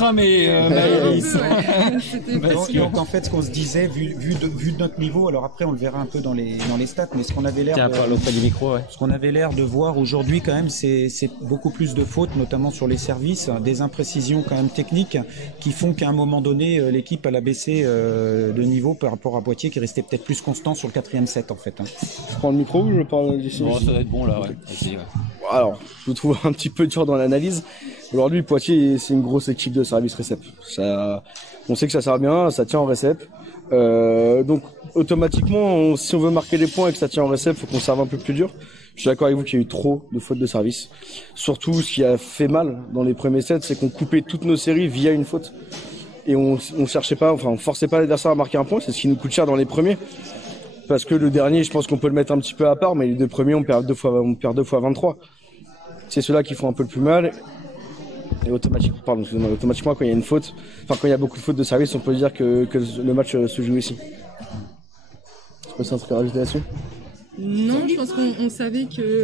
cramé, Maëlys. Donc en fait, ce qu'on se disait, vu de notre niveau, alors après on le verra un peu dans les stats, mais ce qu'on avait l'air ce qu'on avait l'air de voir aujourd'hui quand même, c'est beaucoup plus de fautes, notamment sur les services, des imprécisions quand même techniques qui font qu'à un moment donné, l'équipe elle a baissé de niveau par rapport à Poitiers, qui restait peut-être plus constant sur le 4e set en fait. Je prends le micro ou je parle d'ici? Bon, ça doit être bon là, ouais. Vas-y, ouais. Alors, je vous trouve un petit peu dur dans l'analyse. Aujourd'hui, Poitiers, c'est une grosse équipe de service récep. On sait que ça sert bien, ça tient en récep. Donc, automatiquement, si on veut marquer des points et que ça tient en récep, faut qu'on serve un peu plus dur. Je suis d'accord avec vous qu'il y a eu trop de fautes de service. Surtout, ce qui a fait mal dans les premiers sets, c'est qu'on coupait toutes nos séries via une faute. Et on cherchait pas, enfin, on forçait pas l'adversaire à marquer un point. C'est ce qui nous coûte cher dans les premiers. Parce que le dernier, je pense qu'on peut le mettre un petit peu à part, mais les deux premiers, on perd deux fois 23. C'est ceux-là qui font un peu le plus mal. Et automatiquement, quand il y a une faute, enfin, quand il y a beaucoup de fautes de service, on peut dire que le match se joue ici. Je sais pas si un truc à rajouter là-dessus. Non, je pense qu'on savait que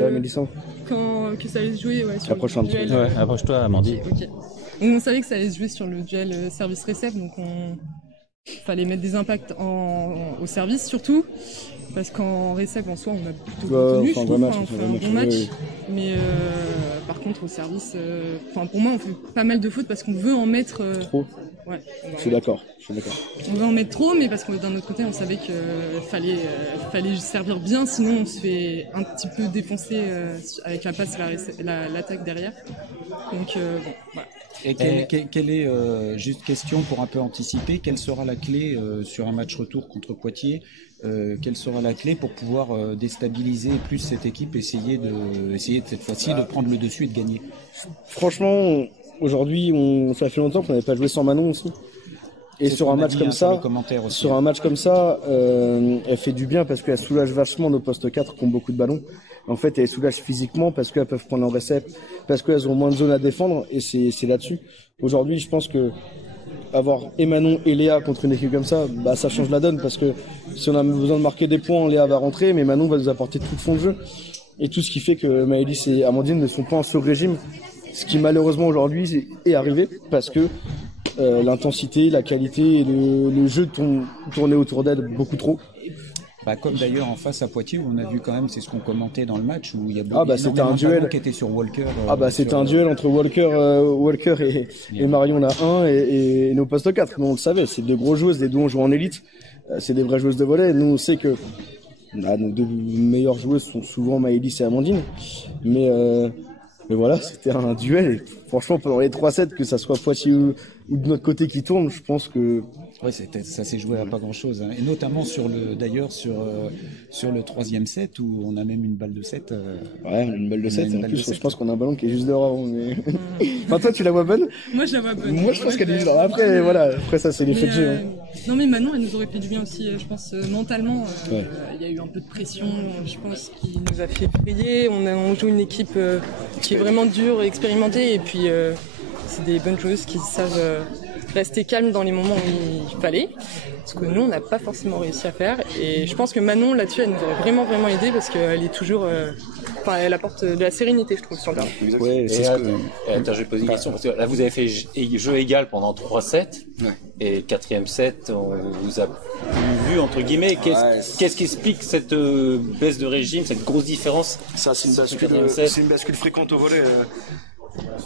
ça allait se jouer. Ouais, approche un petit peu. Ouais, approche-toi, Amandine. Okay. On savait que ça allait se jouer sur le duel service-récep, donc fallait mettre des impacts au service surtout, parce qu'en récep en soi on a plutôt tenu, un bon match. Oui. Mais par contre au service, pour moi on fait pas mal de fautes parce qu'on veut en mettre trop. Ouais, je suis d'accord. On veut en mettre trop, mais parce que d'un autre côté on savait qu'il fallait servir bien, sinon on se fait un petit peu défoncer avec la passe et l'attaque derrière. Donc bon, voilà. Et quelle est, juste question pour un peu anticiper, quelle sera la clé sur un match retour contre Poitiers, quelle sera la clé pour pouvoir déstabiliser plus cette équipe, essayer de cette fois-ci de prendre le dessus et de gagner? Franchement, aujourd'hui, ça fait longtemps qu'on n'avait pas joué sans Manon aussi. Et sur un match comme ça, elle fait du bien parce qu'elle soulage vachement nos postes 4 qui ont beaucoup de ballons. En fait, elle soulage physiquement parce qu'elles peuvent prendre en récep, parce qu'elles ont moins de zones à défendre, et c'est là-dessus. Aujourd'hui, je pense que avoir Manon et Léa contre une équipe comme ça, ça change la donne parce que si on a besoin de marquer des points, Léa va rentrer, mais Manon va nous apporter tout le fond de jeu. Et tout ce qui fait que Maëlys et Amandine ne sont pas en sur-régime, ce qui malheureusement aujourd'hui est arrivé parce que l'intensité, la qualité et le jeu tournait autour d'elle beaucoup trop. Comme d'ailleurs en face à Poitiers où on a vu quand même, c'est ce qu'on commentait dans le match où il y a c'était un duel qui était sur Walker. C'était un duel entre Walker et Marion la 1 et nos postes 4. Mais on le savait, c'est deux grosses joueuses, les deux ont joué en élite. C'est des vraies joueuses de volley. Nous on sait que nos deux meilleures joueuses sont souvent Maëlys et Amandine. Mais voilà, c'était un duel. Et franchement, pendant les 3 sets, que ça soit Poitiers ou de notre côté qui tourne, je pense que... Oui, ça s'est joué à pas grand-chose. Et notamment sur le 3e set, où on a même une balle de 7. Ouais, une balle de 7. En plus, je pense qu'on a un ballon qui est juste dehors. Mais... Enfin, toi, tu la vois bonne? Moi, je la vois bonne. Moi, je pense qu'elle est juste dehors. Après, ça, c'est l'effet de jeu. Non, mais Manon, elle nous aurait fait du bien aussi, je pense, mentalement. Il y a eu un peu de pression, je pense, qui nous a fait briller. On joue une équipe qui est vraiment dure et expérimentée. Et puis, c'est des bonnes joueuses qui savent rester calmes dans les moments où il fallait. Ce que nous, on n'a pas forcément réussi à faire. Et je pense que Manon, là-dessus, elle nous aurait vraiment aidé parce qu'elle est toujours... elle apporte de la sérénité, je trouve, sur le terrain. Ouais, c'est ce que... je vais poser une question. Parce que là, vous avez fait jeu égal pendant 3 sets. Ouais. Et le 4e set, on vous a vu, entre guillemets. Qu'est-ce qui explique cette baisse de régime, cette grosse différence? Ça, c'est une bascule fréquente au volley.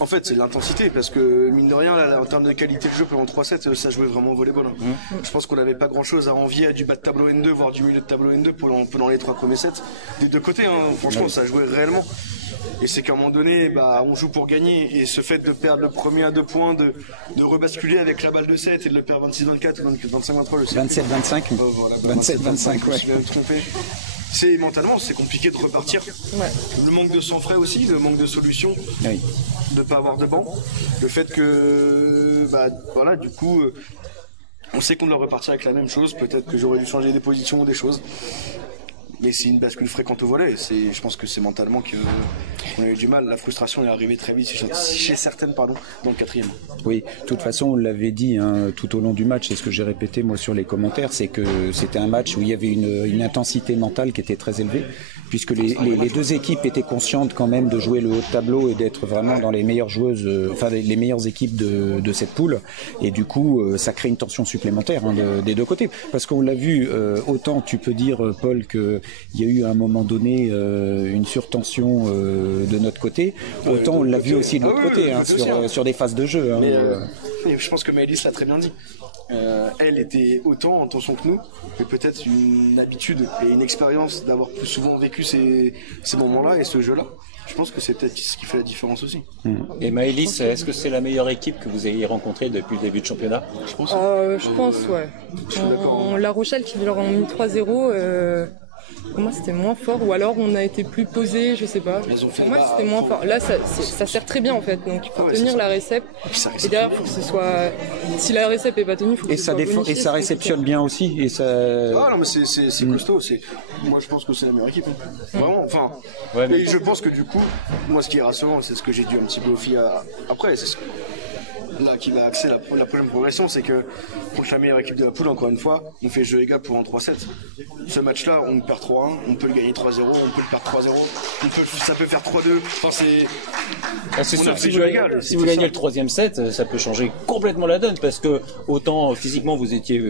En fait, c'est l'intensité, parce que mine de rien, là, en termes de qualité de jeu pendant 3-7, ça jouait vraiment au volleyball. Je pense qu'on n'avait pas grand chose à envier à du bas de tableau N2, voire du milieu de tableau N2 pendant les 3 premiers sets. Des deux côtés, franchement, ça jouait réellement. Et c'est qu'à un moment donné, on joue pour gagner. Et ce fait de perdre le premier à 2 points, de rebasculer avec la balle de 7 et de le perdre 26-24 ou 25-23, je sais. 27-25. Voilà, 27-25, ouais. Je me suis même trompé. Mentalement, c'est compliqué de repartir. Ouais. Le manque de sang frais aussi, le manque de solutions, de ne pas avoir de banc. Le fait que, du coup, on sait qu'on doit repartir avec la même chose. Peut-être que j'aurais dû changer des positions ou des choses. Mais c'est une bascule fréquente au volley. Je pense que c'est mentalement qu'on a eu du mal. La frustration est arrivée très vite chez certaines, dans le 4e. Oui, de toute façon, on l'avait dit tout au long du match, et ce que j'ai répété moi sur les commentaires, c'est que c'était un match où il y avait une intensité mentale qui était très élevée. puisque les deux équipes étaient conscientes quand même de jouer le haut de tableau et d'être vraiment dans les meilleures joueuses, les meilleures équipes de cette poule, et du coup ça crée une tension supplémentaire des deux côtés, parce qu'on l'a vu, autant tu peux dire, Paul, qu'il y a eu à un moment donné une surtension de notre côté, autant on l'a vu aussi de l'autre côté, sur des phases de jeu. Mais je pense que Maëlys l'a très bien dit. Elle était autant en tension que nous, mais peut-être une habitude et une expérience d'avoir plus souvent vécu ces moments-là et ce jeu-là. Je pense que c'est peut-être ce qui fait la différence aussi. Et Maëlys, est-ce que c'est la meilleure équipe que vous ayez rencontrée depuis le début de championnat? Je pense, ouais. La Rochelle qui leur a mis 3-0, pour moi c'était moins fort, ou alors on a été plus posé, je sais pas. Pour moi c'était moins fort. Là ça sert très bien en fait, donc il faut tenir la récep. Et derrière il faut que ce soit. Si la récep est pas tenue, il faut que ce soit bonifié, et ça réceptionne bien aussi. Et ça... Ah non mais c'est costaud. Moi je pense que c'est la meilleure équipe. Vraiment, enfin. Et je pense que du coup, moi ce qui est rassurant, c'est ce que j'ai dit un petit peu aux filles après. C'est là qui va axer la prochaine progression, c'est que contre la meilleure équipe de la poule, encore une fois, on fait jeu égal pour un 3-7. Ce match-là, on perd 3-1, on peut le gagner 3-0, on peut le perdre 3-0, ça peut faire 3-2. Enfin, c'est sûr que si vous gagnez le troisième set, ça peut changer complètement la donne, parce que autant physiquement vous étiez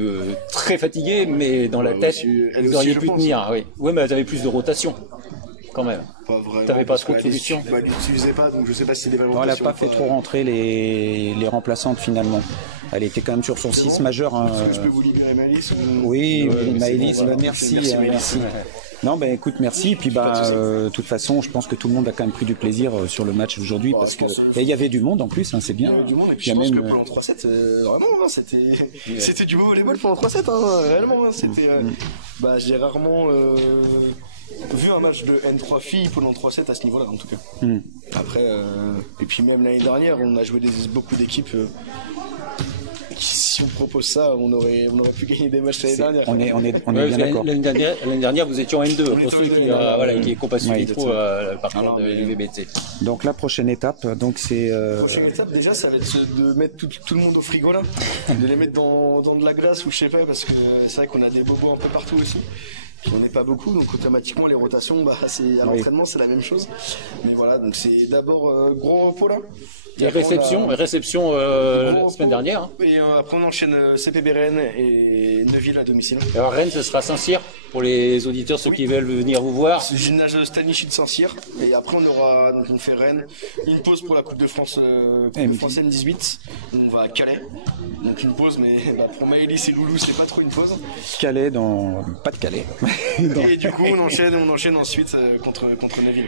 très fatigué, mais dans la tête vous auriez pu tenir. Oui, mais vous avez plus de rotation. Quand même. Pas vraiment. T'avais pas trop de solutions. Elle l'utilisait pas, donc je sais pas si c'était des vraies rotations. Elle a pas fait trop rentrer les remplaçantes finalement. Elle était quand même sur son 6 majeur. Est-ce que je peux vous libérer Maëlys Oui, Maëlys, merci. Non, écoute, merci. Puis de toute façon, je pense que tout le monde a quand même pris du plaisir sur le match aujourd'hui, parce que il y avait du monde en plus, c'est bien. Il y avait du monde, et puis je pense que pendant 3-7, vraiment, c'était du beau volleyball pendant 3-7, réellement. C'était, j'ai rarement vu un match de N3 filles pendant 3-7 à ce niveau-là, en tout cas. Après, et puis même l'année dernière, on a joué beaucoup d'équipes. Si on propose ça, on aurait pu gagner des matchs l'année dernière. On est bien d'accord. L'année dernière, vous étiez en N2, pour ceux qui n'ont pas suivi trop le parcours de l'UVBT. Donc la prochaine étape, c'est... La prochaine étape, déjà, ça va être de mettre tout le monde au frigo là, de les mettre dans de la glace ou je sais pas, parce que c'est vrai qu'on a des bobos un peu partout aussi. On n'est pas beaucoup, donc automatiquement les rotations, à l'entraînement c'est la même chose. Mais voilà, donc c'est d'abord gros repos là. Et réception la semaine dernière. Et après on enchaîne CPB Rennes et Neuville à domicile. Alors Rennes, ce sera Saint-Cyr pour les auditeurs, ceux qui veulent venir vous voir. C'est le gymnase de Stanichy de Saint-Cyr. Et après on fait Rennes. Une pause pour la Coupe de France, M18. On va à Calais. Donc une pause, mais pour Maëlys et Loulou, c'est pas trop une pause. Calais pas de Calais. Et du coup on enchaîne ensuite contre Neuville.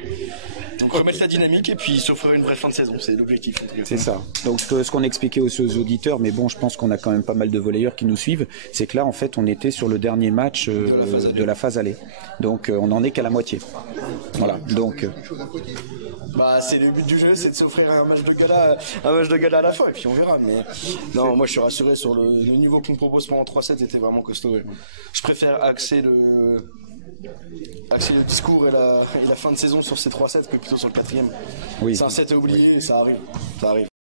Donc remettre la dynamique et puis s'offrir une vraie fin de saison, c'est l'objectif. C'est ça. Donc ce qu'on expliquait aux auditeurs, mais bon, je pense qu'on a quand même pas mal de volleyeurs qui nous suivent, c'est que là en fait on était sur le dernier match de la phase aller. Donc on en est qu'à la moitié. Voilà. Donc c'est le but du jeu, c'est de s'offrir un match de gala à la fin, et puis on verra. Mais non, moi je suis rassuré sur le niveau qu'on propose pendant 3-7 était vraiment costaud. Je préfère axer le discours et la fin de saison sur ces 3 sets que plutôt sur le 4e. Oui. C'est un set à oublier, ça arrive.